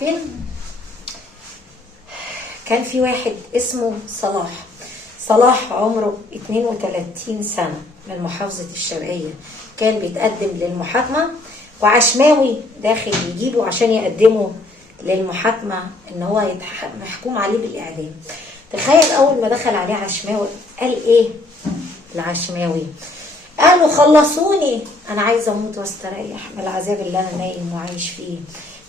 عارفين كان في واحد اسمه صلاح عمره 32 سنة من محافظة الشرقية، كان بيتقدم للمحاكمة وعشماوي داخل يجيبه عشان يقدمه للمحاكمة ان هو محكوم عليه بالإعدام. تخيل اول ما دخل عليه عشماوي قال ايه العشماوي؟ قال له خلصوني، انا عايزه اموت واستريح من العذاب اللي انا نايم وعايش فيه.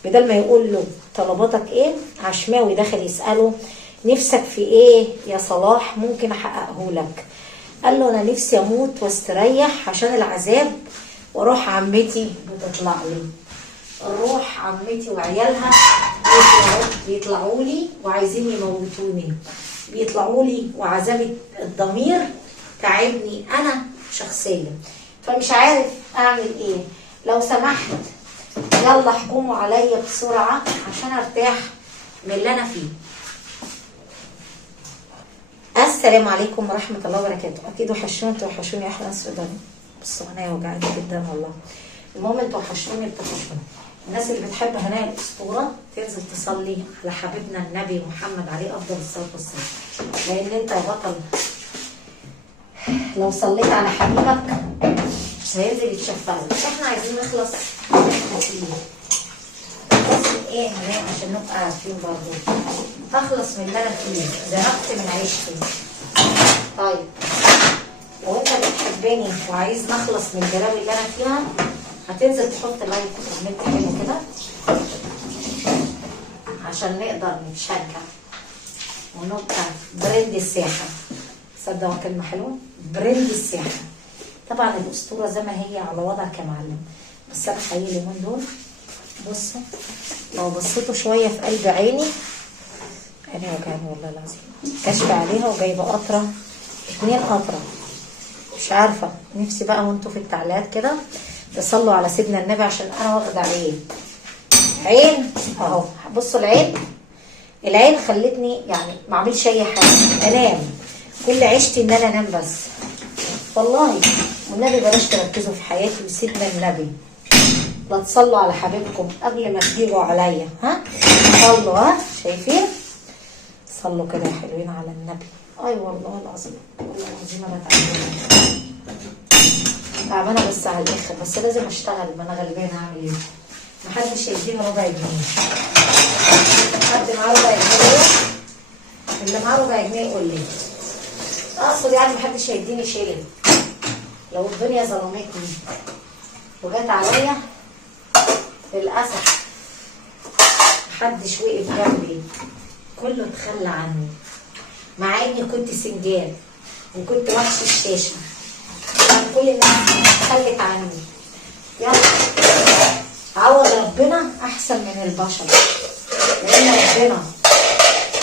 بدل ما يقول له طلباتك ايه، عشماوي دخل يسأله نفسك في ايه يا صلاح ممكن احققه لك. قال له انا نفسي اموت واستريح عشان العذاب واروح عمتي بتطلع لي، اروح عمتي وعيالها بيطلعوا لي وعايزين يموتوني، بيطلعوا لي وعذاب الضمير تعبني انا شخصيا، فمش عارف اعمل ايه. لو سمحت يلا احكموا عليا بسرعه عشان ارتاح من اللي انا فيه. السلام عليكم ورحمه الله وبركاته. اكيد وحشوني احلى ناس في الدنيا. بصوا انا وجعاني جدا والله. المهم انتوا وحشوني بتوحشوني. الناس اللي بتحب هنايا الاسطوره تنزل تصلي على حبيبنا النبي محمد عليه افضل الصلاه والسلام، لان انت يا بطل لو صليت على حبيبك مش هينزل يتشفع لك. احنا عايزين نخلص بس ايه هنايا عشان نبقى عارفين برضه اخلص من اللي انا فيه، زهقت من عيشتي. طيب لو انت بتحبني وعايز نخلص من الجراوي اللي انا فيها هتنزل تحط لايك وكومنت حلو كده عشان نقدر نتشجع ونبقى برند الساحه. صدقوا كلمه حلوه، برند الساحه. طبعا الاسطوره زي ما هي على وضع كمعلم، بس انا حقيقي اليومين دول بصوا لو بصيتوا شويه في قلب عيني انا وجعاني والله العظيم. كشف عليها وجايبه قطره، 2 قطره مش عارفه. نفسي بقى وانتوا في التعليقات كده تصلوا على سيدنا النبي عشان انا واخده عين اهو. بصوا العين خلتني يعني ما اعملش اي حاجه، انام. كل عيشتي ان انا انام بس والله. والنبي بلاش تركزوا في حياتي وسيدنا النبي. لا تصلوا على حبيبكم قبل ما تجيبوا عليا. ها صلوا، ها شايفين؟ صلوا كده يا حلوين على النبي. اي والله العظيم والله العظيم انا تعبانه بس على الاخر، بس لازم اشتغل، ما انا غلبانه هعمل ايه؟ محدش يديني ربع جنيه. حد معاه ربع جنيه؟ اللي معاه ربع جنيه يقول لي. اقصد يعني محدش هيديني شيلين. لو الدنيا ظلمتني وجت عليا للاسف محدش وقف جنبي، كله اتخلى عني، مع اني كنت سنجان وكنت وحش الشاشه، كل الناس اتخلت عني. يلا عوض ربنا احسن من البشر، لان ربنا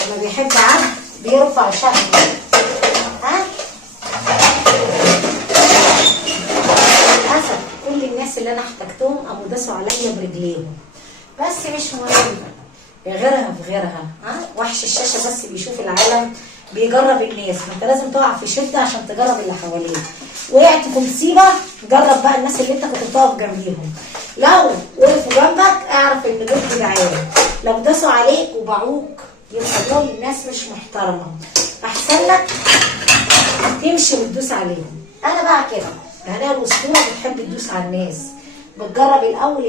لما بيحب عبد بيرفع شأنه. ها للاسف كل الناس اللي انا احتجتهم قاموا داسوا عليا برجليهم، بس مش مهم، غيرها في غيرها. ها وحش الشاشه بس بيشوف العالم بيجرب الناس، ما انت لازم تقع في شده عشان تجرب اللي حواليك. وقعت في مصيبه جرب بقى الناس اللي انت كنت بتقف جنبيهم، لو وقفوا جنبك اعرف ان دول جدعان، لو داسوا عليك وباعوك يبقى دول الناس مش محترمه، احسن لك تمشي وتدوس عليهم. انا بقى كده هنايا الاسطوره بتحب تدوس على الناس، بتجرب الاول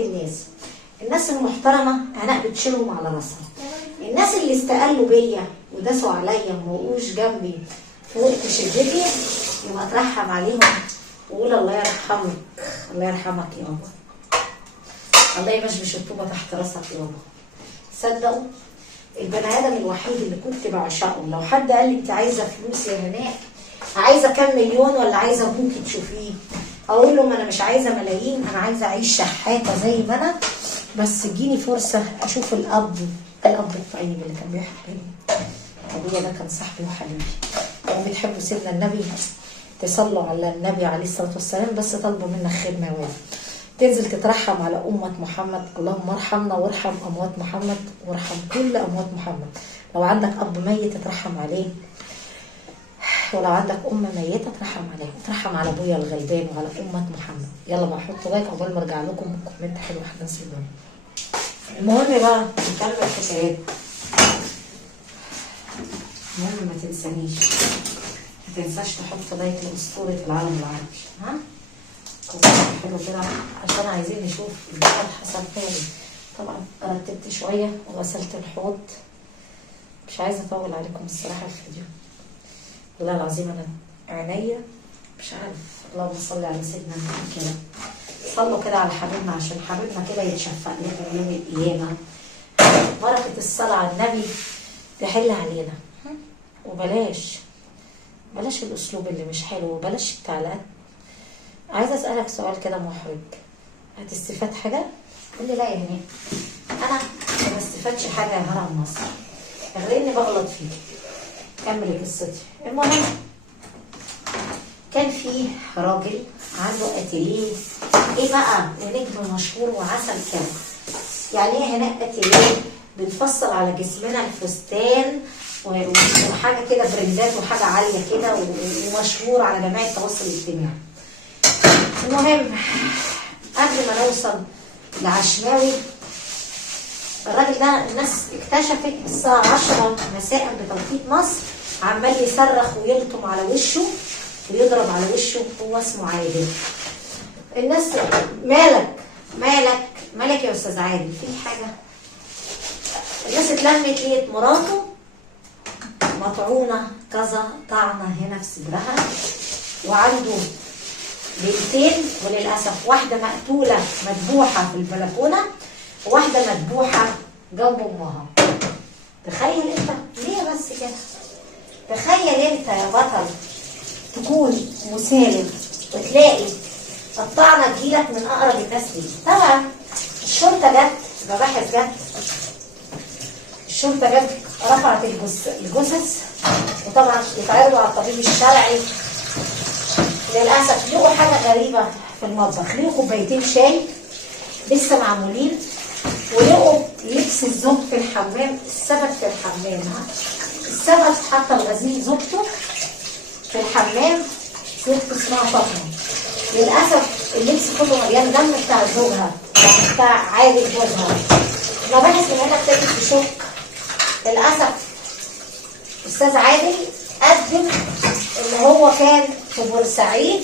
الناس المحترمه هناء بتشيلهم على راسها. الناس اللي استقلوا بيا وداسوا عليا وما وقوش جنبي في وقت شدتي يبقى اترحم عليهم وقول الله يرحمك، الله يرحمك يابا، الله يبشبش الطوبه تحت راسك يابا. صدقوا البني ادم الوحيد اللي كنت بعشقه لو حد قال لي انت عايزه فلوس يا هناء، عايزه كام مليون ولا عايزه ابوكي تشوفيه، اقول له ما انا مش عايزه ملايين، انا عايزه اعيش شحاته زي ما انا، بس اديني فرصه اشوف الاب الطيب اللي كان بيحبني. ابويا ده كان صاحبي وحبيبي. لو بتحبوا سيدنا النبي تصلوا على النبي عليه الصلاه والسلام، بس طالبوا منك خدمه واجب، تنزل تترحم على امه محمد. اللهم ارحمنا وارحم اموات محمد وارحم كل اموات محمد. لو عندك اب ميت تترحم عليه، ولو عندك ام ميته ترحم عليها، ترحم على ابويا الغلبان وعلى امه محمد. يلا بقى حطوا لايك عقبال ما ارجع لكم بكومنت حلو احنا نسيبهم. المهم بقى نكمل شهاده. المهم ما تنسانيش، ما تنساش تحط لايك لأسطورة العالم العربي. ها كوبايه حلو كده عشان عايزين نشوف البطل حصل فيها ايه. طبعا رتبت شويه وغسلت الحوض، مش عايزه اطول عليكم الصراحه الفيديو. والله العظيم انا عينيا مش عارف. اللهم صل على سيدنا محمد كده. صلوا كده على حبيبنا عشان حبيبنا كده يتشفق لنا يوم القيامه. بركه الصلاه على النبي تحل علينا. وبلاش الاسلوب اللي مش حلو، وبلاش التعليقات. عايزه اسالك سؤال كده محرج، هتستفاد حاجه؟ قول لي لا يا هناء انا ما بستفادش حاجه يا هرم مصر، غير اني بغلط فيه. كمل قصتي. المهم كان في راجل عنده اتيليه ايه بقى، ونجم مشهور وعسل كده. يعني ايه هناء اتيليه؟ بنفصل على جسمنا الفستان وحاجه كده برندات وحاجه عاليه كده ومشهور على جميع التواصل الاجتماعي. المهم قبل ما نوصل لعشماوي، الراجل ده الناس اكتشفت الساعة 10 مساء بتوقيت مصر عمال يصرخ ويلطم على وشه ويضرب على وشه. هو اسمه عادل. الناس مالك يا استاذ عادل، في حاجة؟ الناس اتلمت لقيت مراته مطعونة كذا طعنة هنا في صدرها، وعنده بنتين، وللأسف واحدة مقتولة مذبوحة في البلكونة وواحدة مذبوحة جنب أمها. تخيل أنت ليه بس كده؟ تخيل أنت يا بطل تكون مسالم وتلاقي الطعنة تجيلك من أقرب الناس ليك. طبعا الشرطة جت، مباحث جت، الشرطة جت رفعت الجثث، وطبعا يتعرضوا على الطبيب الشرعي. للأسف لقوا حاجة غريبة في المطبخ، لقوا كوبايتين شاي لسه معمولين، ولقوا لبس الزوج في الحمام. السبب في الحمام، السبب حتى الغسيل زوجته في الحمام، زوجته اسمها فاطمة. للأسف اللبس كله مليان دم بتاع زوجها، بتاع عادل جوزها. المباحث من هنا ابتدت تشك. للأسف أستاذ عادل قدم إن هو كان في بورسعيد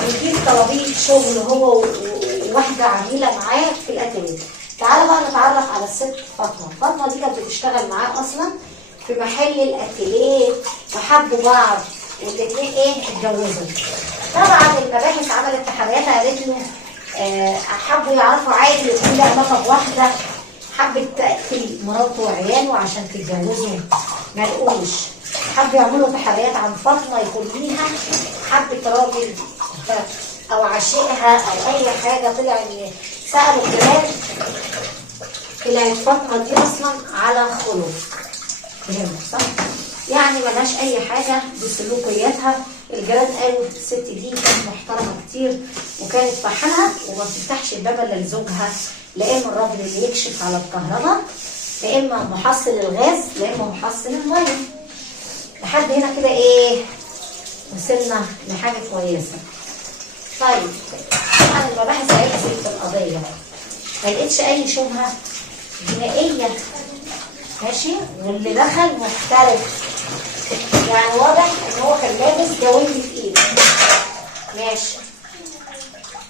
بيجيب طلبية شغل هو وواحدة عميلة معاه في الأتيليه. تعالى بقى نتعرف على الست فاطمة. فاطمة دي كانت بتشتغل معاه أصلا في محل الأتيليه، وحبوا بعض والاتنين اتجوزوا. طبعا المباحث عملت تحرياتها، قالت له حبوا يعرفوا عادل يكون له علاقة بواحدة حبت تقتل مراته وعياله عشان تتجوزوا، ما لقوش. حبوا يعملوا تحريات عن فاطمة يكون ليها حبة راجل أو عشيقها أو أي حاجة. طلع إن سألوا الجيران، طلعت فاطمة دي أصلا على خلق. فهمت صح؟ يعني ملهاش أي حاجة بسلوكياتها. الجيران قالوا الست دي كانت محترمة كتير وكانت في حالها وما بتفتحش الباب إلا لزوجها، لا إما الراجل اللي يكشف على الكهرباء، لا إما محصل الغاز، لا إما محصل المية. لحد هنا كده وصلنا لحاجة كويسة. طيب طبعا المباحث هيحصل في القضية ما لقيتش أي شبهة جنائية، ماشي، واللي دخل محترف، يعني واضح إن هو كان لابس جوانب في إيده، ماشي.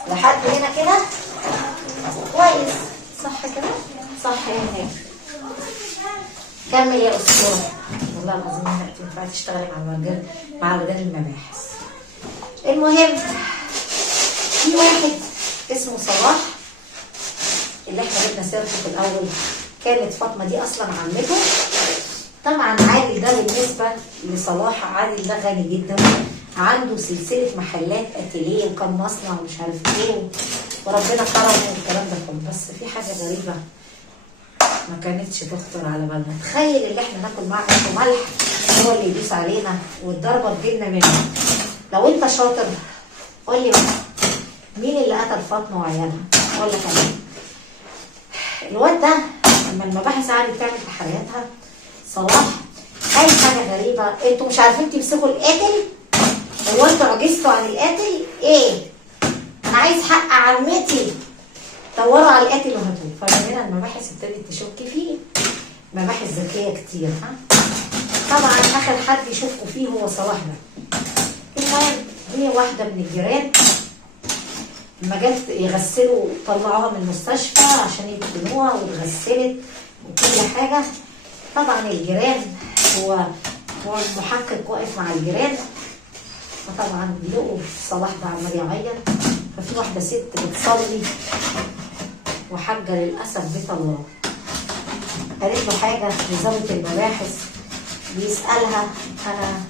لحد هنا كده كويس، صح كده؟ صح يا هناك. كمل يا أسطورة. والله العظيم ما تنفع تشتغلي مع رجال المباحث. المهم في واحد اسمه صلاح اللي احنا جبنا سيرته في الأول، كانت فاطمة دي أصلا عمته. طبعا عادل ده بالنسبة لصلاح، عادل ده غني جدا، عنده سلسلة محلات أتيليه وكان مصنع ومش عارف ايه، وربنا كرمه والكلام ده كله. بس في حاجة غريبة ما كانتش تخطر على بالنا. تخيل اللي احنا ناكل معاه ملح هو اللي يدوس علينا والضربة تجيلنا منه. لو انت شاطر قول لي بقى مين اللي قتل فاطمة وعيالها؟ اقول لك انا. الواد ده لما المباحث قعدت تعمل تحرياتها، صلاح قال حاجة غريبة. انتوا مش عارفين تمسكوا القاتل؟ هو انتوا عجزتوا عن القاتل؟ ايه؟ انا عايز حق عمتي دوروا على القاتل وهاتوه. فمن هنا المباحث ابتدت تشك فيه، مباحث ذكيه كتير. طبعا اخر حد يشكوا فيه هو صلاح ده. المهم هي واحده من الجيران لما جت يغسلوا طلعوها من المستشفى عشان يدفنوها واتغسلت وكل حاجه. طبعا الجيران هو المحقق واقف مع الجيران، فطبعا لقوا صلاح ده عمال يعيط. ففي واحده ست بتصلي وحاجه للاسف بيت الله قالت له حاجه لظابط المباحث بيسالها انا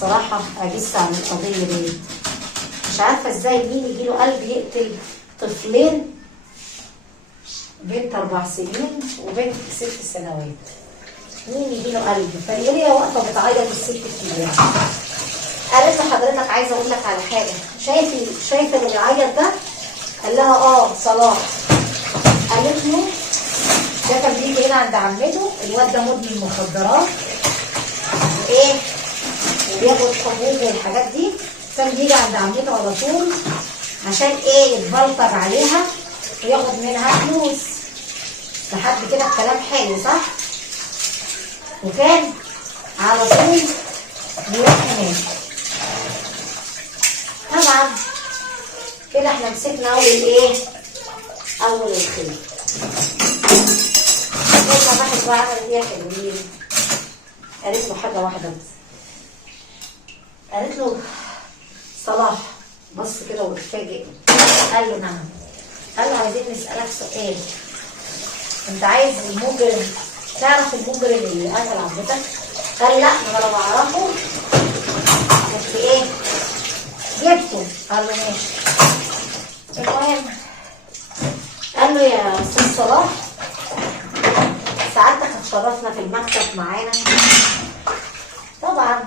صراحه اجس عن القضيه دي، مش عارفه ازاي مين يجيله قلب يقتل طفلين، بنت 4 سنين وبنت 6 سنوات، مين يجيله قلب؟ فهي واقفه بتعيط الست الكبيره. قالت له حضرتك عايزه اقول لك على حاجه، شايف اللي بيعيط ده؟ قال لها صلاح. قالت له ده كان بيجي هنا عند عمته، الواد ده مدمن مخدرات وايه وبياخد حبوب والحاجات دي، كان بيجي عند عمته على طول عشان ايه يتبلطج عليها وياخد منها فلوس. لحد كده الكلام حلو صح؟ وكان على طول بيروح هناك. طبعا كده احنا مسكنا اول الخير. لما واحد بقى عمل ايه حلوين، قالت له حاجه واحده بس، قالت له صلاح بص كده واتفاجئ. قال له نعم. قال له عايزين نسالك سؤال، انت عايز المجرم تعرف المجرم اللي قتل عمتك؟ قال لا انا لو اعرفه كنت جبته. قال له ماشي. المهم قال له يا استاذ صلاح سعادتك هتشرفنا في المكتب معانا. طبعا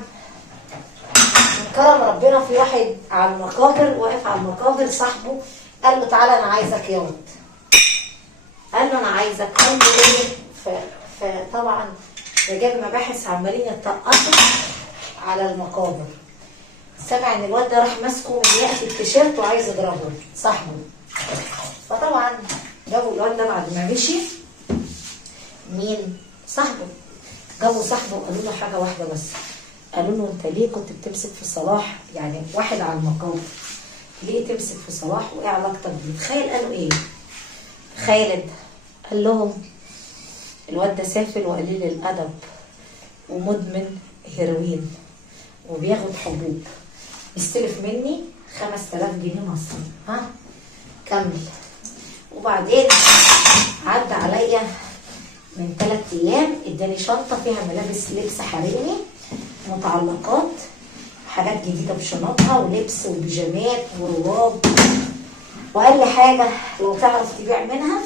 من كرم ربنا في واحد على المقابر واقف على المقابر صاحبه، قال له تعالى انا عايزك يا ولد. قال له انا عايزك. قال له ايه؟ فطبعا رجال مباحث عمالين يتقطوا على المقابر، سمع ان الواد ده راح ماسكه من يقف التيشيرت وعايز يضربه صاحبه. فطبعا جابوا الواد ده بعد ما مشي مين؟ صاحبه. جابوا صاحبه وقالوا له حاجه واحده بس، قالوا له انت ليه كنت بتمسك في صلاح؟ يعني واحد على المقابر ليه تمسك في صلاح وايه علاقتك بيه؟ تخيل قالوا ايه؟ خالد قال لهم الواد ده سافل وقليل الادب ومدمن هيروين وبياخد حبوب، يستلف مني 5000 جنيه مصري. كمل. وبعدين عدى عليا من 3 ايام اداني شنطه فيها ملابس لبس حريمي، متعلقات، حاجات جديده بشنطها ولبس وبيجامات ورواب، وقال لي حاجه لو تعرف تبيع منها،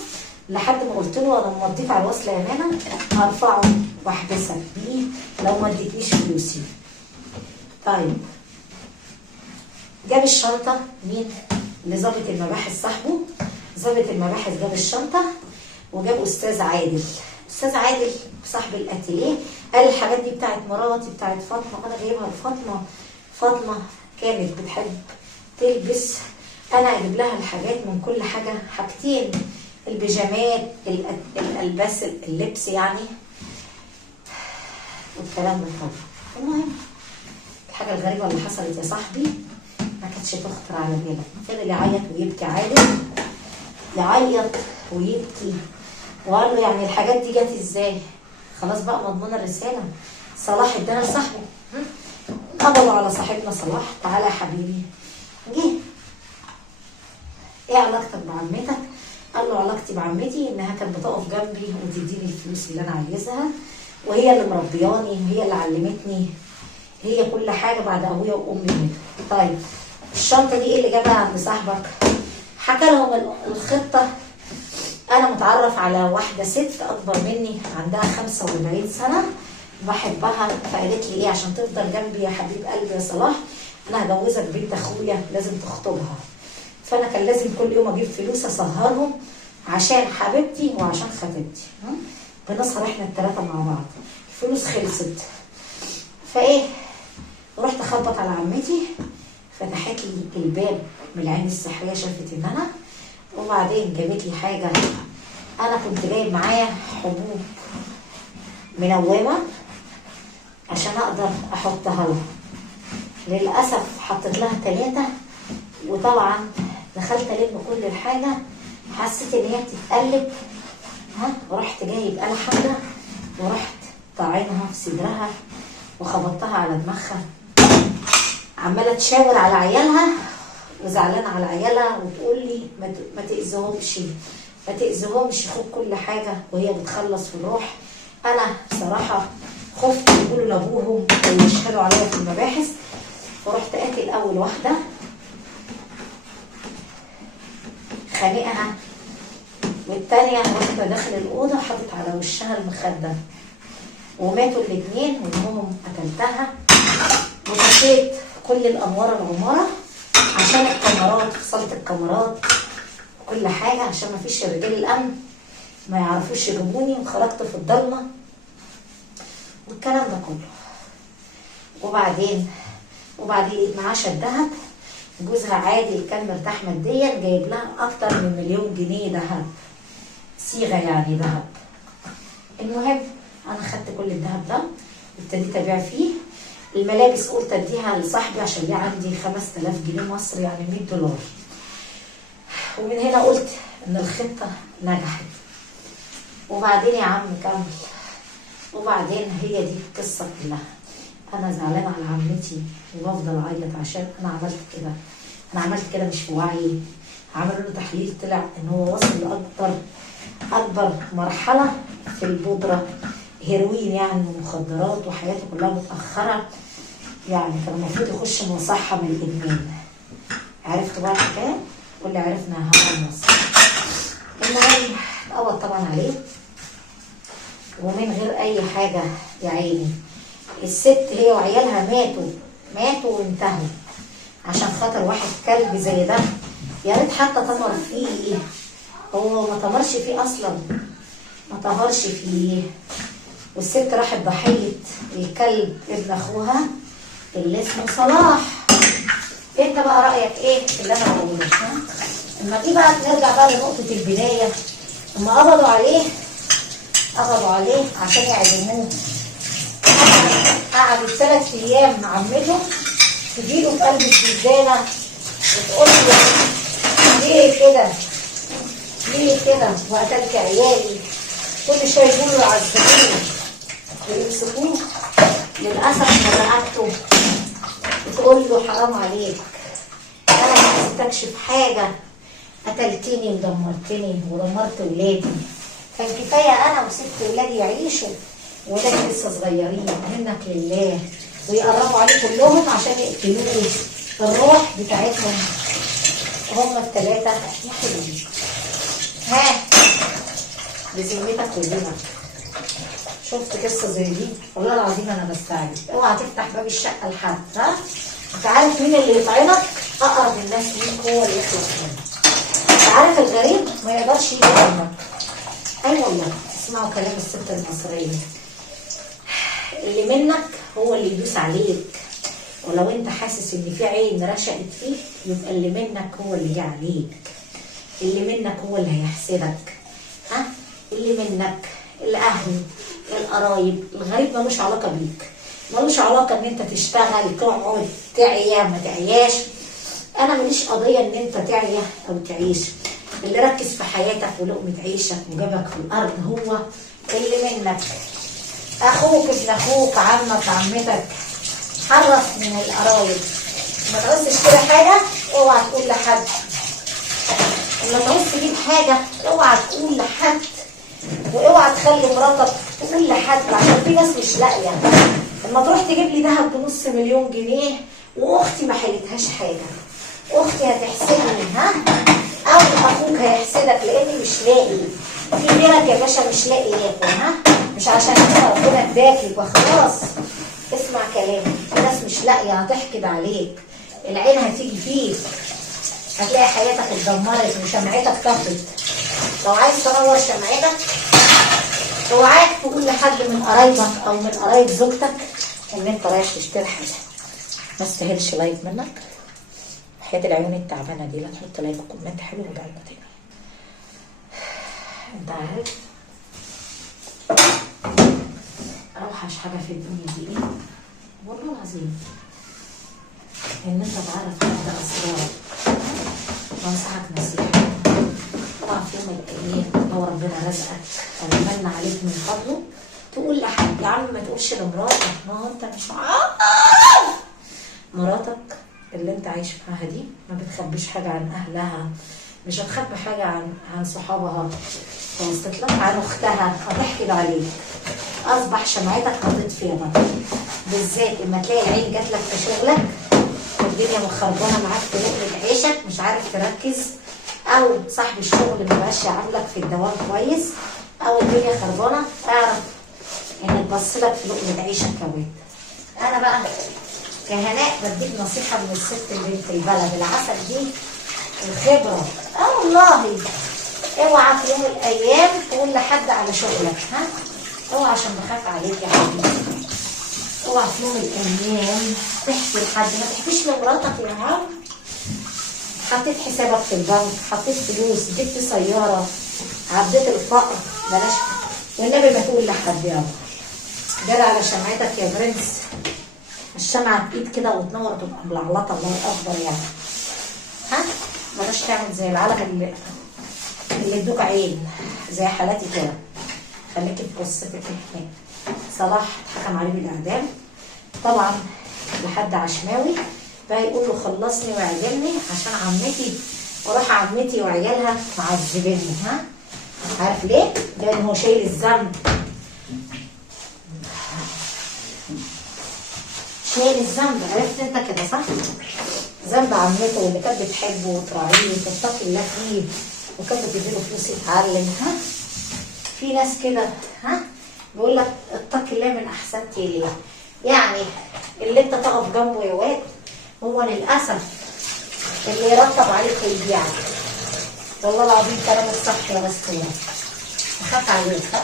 لحد ما قلت له انا لما اضيف على الوصل امانه هرفعه واحبسك بيه لو ما اديتنيش فلوسي. طيب جاب الشنطه مين؟ لظابط المباحث صاحبه. ظابط المباحث جاب الشنطه وجاب استاذ عادل. استاذ عادل صاحب الاتيليه قال الحاجات دي بتاعت مراتي بتاعت فاطمه، انا جايبها لفاطمه، فاطمه كانت بتحب تلبس، انا اجيب لها الحاجات من كل حاجه، حاجتين البيجامات الالباس اللبس يعني والكلام ده كله. المهم الحاجه الغريبه اللي حصلت يا صاحبي ما كانتش تخطر على بالك، فضل يعيط ويبكي عادل، يعيط ويبكي وقال له يعني الحاجات دي جت ازاي؟ خلاص بقى مضمون الرساله، صلاح ادانا لصاحبه. قبضوا على صاحبنا صلاح. تعالى يا حبيبي. جه ايه علاقتك بعمتك؟ قال له علاقتي بعمتي انها كانت بتقف جنبي وتديني الفلوس اللي انا عايزها، وهي اللي مربياني وهي اللي علمتني، هي كل حاجه بعد ابويا وامي منها. طيب الشنطه دي ايه اللي جابها عند صاحبك؟ حكى لهم الخطه. انا متعرف على واحده ست اكبر مني عندها 45 سنه بحبها، فقالت لي ايه عشان تفضل جنبي يا حبيب قلبي يا صلاح انا هجوزك بنت اخويا لازم تخطبها. فانا كان لازم كل يوم اجيب فلوس اسهرهم عشان حبيبتي وعشان خطيبتي، بنسهر احنا الثلاثه مع بعض. الفلوس خلصت، فايه رحت اخبط على عمتي، فتحت لي الباب من العين السحريه، شافت ان انا وبعدين جابت لي حاجه، انا كنت جايب معايا حبوب منومه عشان اقدر احطها لها. للاسف حطيت لها 3، وطبعا دخلت الم كل الحاجه، حسيت ان هي بتتقلب ورحت جايب آلة حامله ورحت طاعنها في صدرها وخبطتها على دماغها. عماله تشاور على عيالها وزعلانه على عيالها وتقول لي ما تاذيهمش ما تاذيهمش، خد كل حاجه وهي بتخلص في الروح. انا بصراحه خفت يقولوا لابوهم ويشهدوا عليا في المباحث، ورحت قاتل اول واحده خانقها، والتانيه واحده داخل الاوضه حطت على وشها المخده، وماتوا الاثنين وامهم قتلتها. وطفيت كل الانوار العماره عشان الكاميرات، فصلت الكاميرات كل حاجه عشان ما فيش رجال الامن ما يعرفوش يجيبوني، وخرجت في الضلمه والكلام ده كله. وبعدين لقيت معاشه الذهب، جوزها عادل كان مرتاح ماديا جايب لها اكتر من 1,000,000 جنيه ذهب، صيغه يعني ذهب. المهم انا خدت كل الذهب ده وابتديت ابيع فيه. الملابس قلت اديها لصاحبي عشان ليه عندي 5000 جنيه مصري يعني $100. ومن هنا قلت ان الخطه نجحت. وبعدين يا عم كمل. وبعدين هي دي القصه كلها. انا زعلانه على عمتي وبفضل اعيط عشان انا عملت كده. انا عملت كده مش في وعي. عملوا له تحليل طلع ان هو وصل لاكبر مرحله في البودره، هيروين يعني ومخدرات، وحياته كلها متاخره. يعني كان المفروض يخش مصحه من الادمان. عرفت بقى الحكايه واللي عرفنا هنخلص. المهم اتقبض طبعا عليه ومن غير اي حاجه يا عيني. الست هي وعيالها ماتوا وانتهوا عشان خاطر واحد كلب زي ده. يا ريت حتى تمر فيه، هو ما تمرش فيه اصلا، ما طهرش فيه. والست راحت ضحيه الكلب ابن اخوها اللي اسمه صلاح. انت بقى رايك ايه في اللي انا بقوله؟ اما دي بقى نرجع بقى لنقطه البدايه. اما قبضوا عليه عشان يعدموه. قعدت 3 ايام مع عمته تجيله في قلب الزنزانه وتقول له ليه كده وقتلت عيالي. كل شويه يقولوا له عذبوه ويمسكوه للاسف من رقبته وتقول له حرام عليك، انا ما حسيتكش بحاجه، قتلتني ودمرتني ودمرت ولادي. كان كفايه انا وست ولادي يعيشوا، ولادي لسه صغيرين منك لله، ويقربوا عليه كلهم عشان يقتلوه. الروح بتاعتهم هم ال3 يا حبيبي. بذمتك ودينك شفت قصه زي دي؟ والله العظيم انا بستعجب. اوعى تفتح باب الشقه لحد. انت عارف مين اللي يطعنك؟ اقرب الناس ليك هو اللي يخلص منك. انت عارف الغريب ما يقدرش يجي منك. ايوه والله. اسمعوا كلام الست المصريه، اللي منك هو اللي يدوس عليك. ولو انت حاسس ان في عين رشقت فيك يبقى اللي منك هو اللي جه عليك. اللي منك هو اللي هيحسدك. اللي منك الاهل القرايب. الغريب ملوش علاقه بيك، ملوش علاقه ان انت تشتغل تقعد تعيا ما تعياش. انا ماليش قضيه ان انت تعيا او تعيش. اللي ركز في حياتك ولقمه عيشك وجابك في الارض هو اللي منك. اخوك ابن اخوك عمك عمتك. حرص من القرايب. ما تعوز تشتري حاجه اوعى تقول لحد. لما تعوز تجيب حاجه اوعى تقول لحد، واوعى تخلي مراتك تقول لحد عشان في ناس مش لاقيه. لما تروح تجيب لي ذهب ب5 مليون جنيه واختي ما حلتهاش حاجه، اختي هتحسدني او اخوك هيحسدك لاني مش لاقي. في غيرك يا باشا مش لاقي ياكل. مش عشان كده ربنا اداك وخلاص. اسمع كلامي، في ناس مش لاقيه هتحقد عليك، العين هتيجي فيك، هتلاقي حياتك اتدمرت وشمعتك طفت. لو عايز تنور شمعتك اوعاك تقول لحد من قرايبك او من قرايب زوجتك ان انت رايح تشتري حاجه. ما استاهلش لايك منك. حياة العيون التعبانه دي لا تحط لايك وكومنت حلو وبعد كده انت عارف اوحش حاجه في الدنيا دي ايه؟ والله العظيم ان انت تعرف حد اسرار. بنصحك نصيحه، طبعا في يوم من الايام لو ربنا رزقك او من عليك من فضله تقول لحد، يا عم ما تقولش لمراتك، ما هو انت مش مراتك اللي انت عايش معاها دي ما بتخبيش حاجه عن اهلها، مش هتخبي حاجه عن صحابها، وصلت لك عن اختها هتحكي عليك، اصبح شمعتك هتطفي بقى. بالذات اما تلاقي العين جات لك في شغلك والدنيا مخربانه معاك في لقمه عيشك، مش عارف تركز، او صاحب الشغل ما بقاش يعاملك في الدوام كويس، او الدنيا خربانه، اعرف ان تبصلك في لقمه عيشك كمان. انا بقى كهناء بديك نصيحه من الست اللي في البلد العسل دي الخبره. والله اوعى في يوم من الايام تقول لحد على شغلك، ها؟ اوعى عشان بخاف عليك يا حبيبي. اوعى في يوم من الايام تحكي لحد، ما تحكيش لمراتك يا عم. حطيت حسابك في البنك، حطيت فلوس، جبت سياره، عديت الفقر، بلاش والنبي ما تقول لحد يابا. جري على شمعتك يا برنس، الشمعة تقيد كده وتنور تبقى ملعلطة، الله أكبر يعني. ها؟ بلاش تعمل زي العالم اللي ادوك عين زي حالاتي كده. خليكي في قصتك هناك. صلاح اتحكم عليه بالإعدام طبعا لحد عشماوي بقى يقول له خلصني وعجلني عشان عمتي، وراح عمتي وعيالها معذبيني. ها؟ عارف ليه؟ لأن هو شايل الذنب. شايل الذنب، عرفت انت كده صح؟ ذنب عمته واللي كانت بتحبه وتراعيه وتتقي الله فيه وكانت بتديله فلوس يتعلم. ها؟ في ناس كده، ها؟ بيقول لك اتقي الله من احسنت اليه. يعني اللي انت تقف جنبه يا واد هو للاسف اللي يرتب عليك ويبيعك. والله العظيم كلامك صح يا مسكين. اخاف عليك، ها؟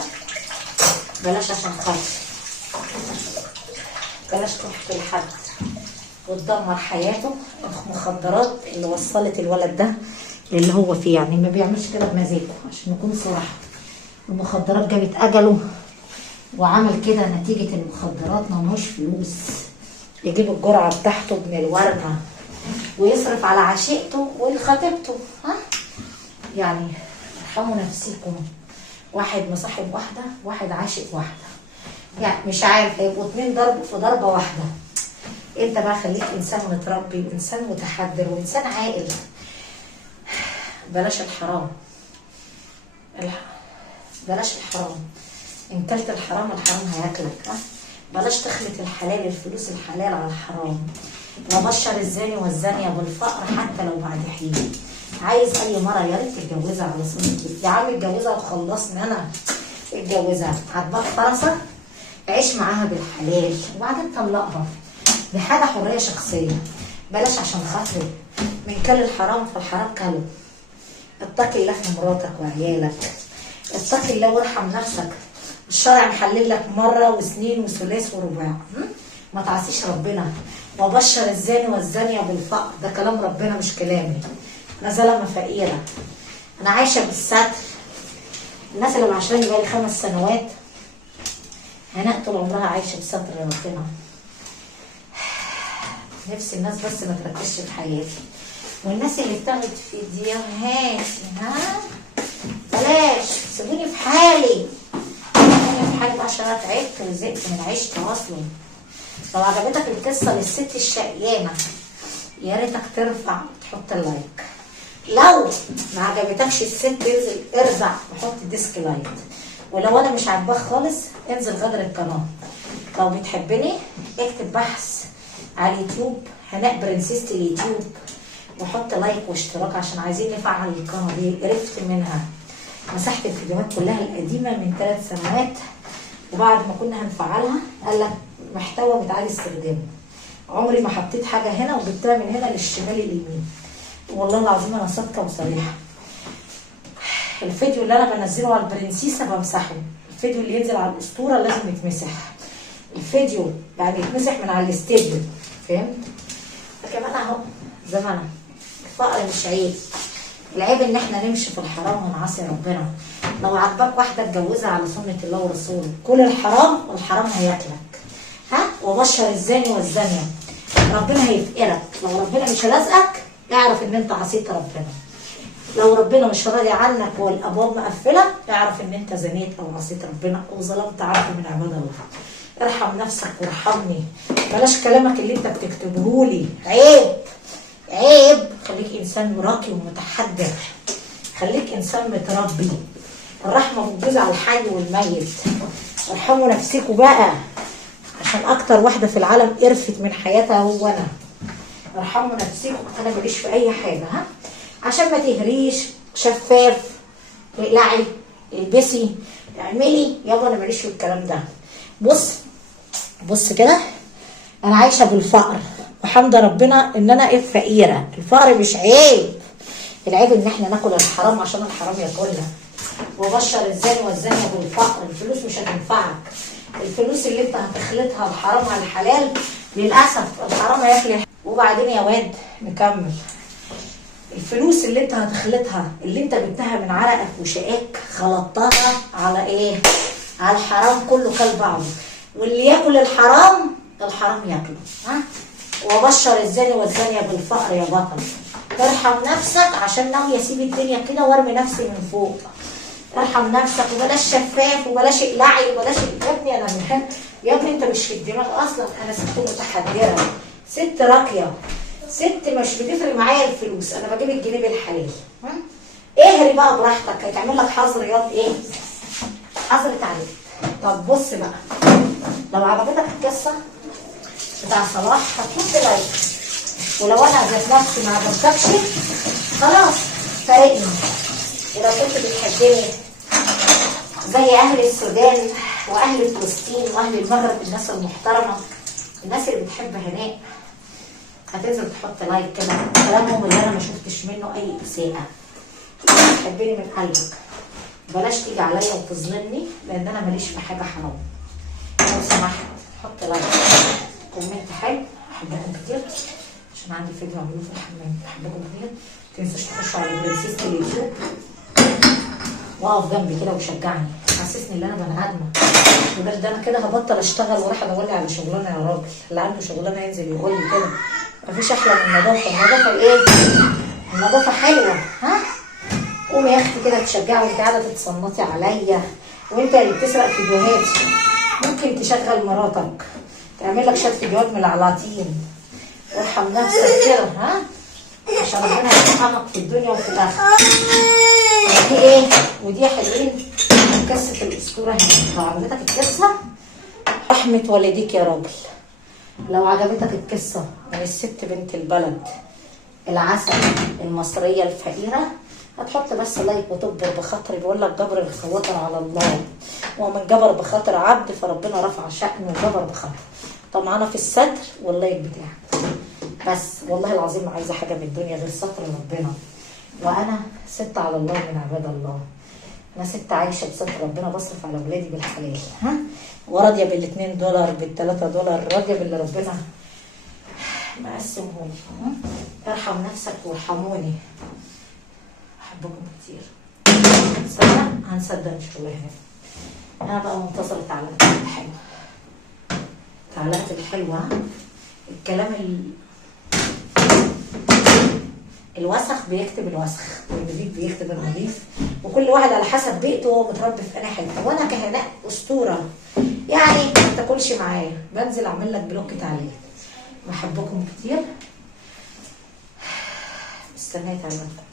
بلاش عشان خاطر، بلاش تحكي لحد وتدمر حياته. المخدرات اللي وصلت الولد ده اللي هو فيه، يعني ما بيعملش كده بمزاجه عشان نكون صراحة. المخدرات جابت أجله وعمل كده نتيجة المخدرات. ملهوش فلوس يجيب الجرعة بتاعته من الورمة ويصرف على عشيقته والخطيبته. ها؟ يعني ارحموا نفسيكم. واحد مصاحب واحدة، واحد عاشق واحدة، يعني مش عارف هيبقوا اتنين ضرب في ضربة واحدة. انت بقى خليك انسان متربي وانسان متحضر وانسان عاقل. بلاش الحرام، بلاش الحرام. ان كلت الحرام الحرام هياكلك. ها؟ بلاش تخلط الحلال، الفلوس الحلال على الحرام. وبشر الزاني والزانية بالفقر حتى لو بعد حين. عايز اي مرة يا ريت تتجوزها على سنة يا عم، اتجوزها وخلصني انا. اتجوزها عجبك فرصك، عيش معاها بالحلال وبعدين طلقها. دي حاجة حرية شخصية. بلاش عشان خاطر من كل الحرام فالحرام كله. اتقي الله في مراتك وعيالك، اتقي الله وارحم نفسك. الشرع محلل لك مرة وسنين وثلاث ورباع. ما تعصيش ربنا. وبشر الزاني والزانية بالفقر، ده كلام ربنا مش كلامي. انا زلمة فقيرة، انا عايشة بالستر. الناس اللي معاشراني بقالي 5 سنوات هناء طول عمرها عايشة بستر ربنا. نفسي الناس بس ما تركزش في حياتي، والناس اللي بتعمل فيديوهات ها بلاش، سيبوني في حالي. سيبوني في حالي عشان انا تعبت وزهقت من عيشتي اصلا. لو عجبتك القصه للست الشقيانه يا ريتك ترفع وتحط اللايك. لو ما عجبتكش الست انزل ارزع وحط ديسك لايك. ولو انا مش عاجباك خالص انزل غادر القناه. لو بتحبني اكتب بحث على اليوتيوب هناء برنسيسة اليوتيوب وحط لايك واشتراك عشان عايزين نفعل القناه دي. قرفت منها، مسحت الفيديوهات كلها القديمه من 3 سنوات، وبعد ما كنا هنفعلها قال لك محتوى بتعالي استخدامه. عمري ما حطيت حاجه هنا وجبتها من هنا للشمال اليمين. والله العظيم انا صادقه وصريحه. الفيديو اللي انا بنزله على البرنسيسه بمسحه، الفيديو اللي ينزل على الاسطوره لازم يتمسح، الفيديو يعني يتمسح من على الاستديو. فهمت؟ فكمان اهو زمانه. الفقر مش عيب، العيب ان احنا نمشي في الحرام ونعصي ربنا. لو عجبك واحده اتجوزها على سنه الله ورسوله. كل الحرام والحرام هياكلك. ها، وبشر الزاني والزانيه، ربنا هيفقرك. لو ربنا مش رازقك اعرف ان انت عصيت ربنا. لو ربنا مش راضي عنك والابواب مقفله اعرف ان انت زنيت او عصيت ربنا وظلمت عبد من عباد الله. ارحم نفسك وارحمني. بلاش كلامك اللي انت بتكتبه لي، عيب عيب. خليك انسان راقي ومتحضر، خليك انسان متربي. الرحمه بتجوز على الحي والميت. ارحموا نفسكوا بقى، عشان اكتر واحده في العالم قرفت من حياتها هو انا. ارحموا نفسكوا، انا ماليش في اي حاجه. ها، عشان ما تهريش. شفاف، اقلعي، البسي، اعملي، يابا انا ماليش في الكلام ده. بص كده، انا عايشه بالفقر وحمد ربنا ان انا فقيره. الفقر مش عيب، العيب ان احنا ناكل الحرام عشان الحرام ياكلنا. وبشر الزاني والزانيه بالفقر. الفلوس مش هتنفعك. الفلوس اللي انت هتخلطها الحرام على الحلال للاسف الحرام هياكل. وبعدين يا واد نكمل. الفلوس اللي انت هتخلطها اللي انت جبتها من عرقك وشقاك خلطتها على ايه؟ على الحرام كله كل بعضه. واللي ياكل الحرام الحرام ياكله. ها، وبشر الزاني والزانيه بالفقر يا بطل. ارحم نفسك عشان ناوي اسيب الدنيا كده وارمي نفسي من فوق. ارحم نفسك وبلاش شفاف وبلاش اقلعي وبلاش. يا ابني انا مهم. يا ابني انت مش في الدماغ اصلا. انا ست متحضره، ست راقيه، ست مش بتفرق معايا الفلوس. انا بجيب الجنيه بالحلال. اهري بقى براحتك. هيتعمل لك حظر ياض ايه؟ حظر تعليق. طب بص بقى، لو عجبتك القصه بتاع صلاح هتحط لايك. ولو انا ذات نفسي ما عجبتكش خلاص فارقني. ولو كنت بتحبني زي اهل السودان واهل فلسطين واهل المغرب، الناس المحترمه، الناس اللي بتحب هناء، هتنزل تحط لايك كده كلامهم اللي انا ما شفتش منه اي اساءه. تحبني من قلبك بلاش تيجي عليا وتظلمني، لان انا ماليش في حاجه حرام. لو سمحت حط لايك، كومنت حلو. احبكم كتير عشان عندي فيديو اعمله في الحمام. احبكم كتير. متنسوش تخشوا على برنسيس اليوتيوب واقف جنبي كده وشجعني، حسسني ان انا بني ادمه. بجد انا كده هبطل اشتغل واروح ادور لي على شغلانه يا راجل. اللي عنده شغلانه ينزل يقول لي كده. مفيش احلى من النظافه. النظافه ايه؟ النظافه حلوه. ها، قومي يا اختي كده تشجعي وانت قاعده تتصنطي عليا وانت اللي بتسرق فيديوهاتي. ممكن تشغل مراتك تعمل لك شويه فيديوهات من العلاطين. وارحم نفسك كده. ها، عشان ربنا يرحمك في الدنيا وفي الاخره. ودي ايه؟ ودي حلوين قصه الاسطوره هنا. لو عجبتك القصه رحمه والديك يا راجل. لو عجبتك القصه من الست بنت البلد العسل المصريه الفقيره هتحط بس لايك وتكبر بخاطري. بقول لك جبر الخواطر على الله، ومن جبر بخاطر عبد فربنا رفع شأنه وجبر بخاطر. طمعانه في الستر واللايك بتاعك بس. والله العظيم ما عايزه حاجه من الدنيا غير ستر ربنا. وانا ست على الله من عباد الله. انا ست عايشه بستر ربنا، بصرف على اولادي بالحلال. ها، وراضيه بال2 دولار بال3 دولار، راضيه باللي ربنا مقسمهولي. ارحم نفسك وارحموني. احبكم كتير. صدق هنصدق ان شاء الله. انا بقى منتظره التعليقات الحلوه. التعليقات الحلوه. الكلام الوسخ بيكتب الوسخ، والنظيف بيكتب النظيف، وكل واحد على حسب بيئته وهو متربي في انهي حته. وانا كهناء اسطوره يعني ما تاكلش معايا، بنزل اعمل لك بلوك تعليق. بحبكم كتير، مستنيه تعليقاتكم.